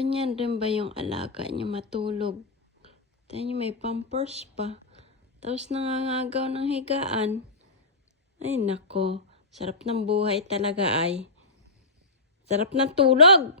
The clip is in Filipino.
ganyan rin ba yung alaga niyo matulog? Tayo niyo may pampers pa. Tapos nangangagaw ng higaan. Ay nako, sarap ng buhay talaga ay. Sarap ng tulog!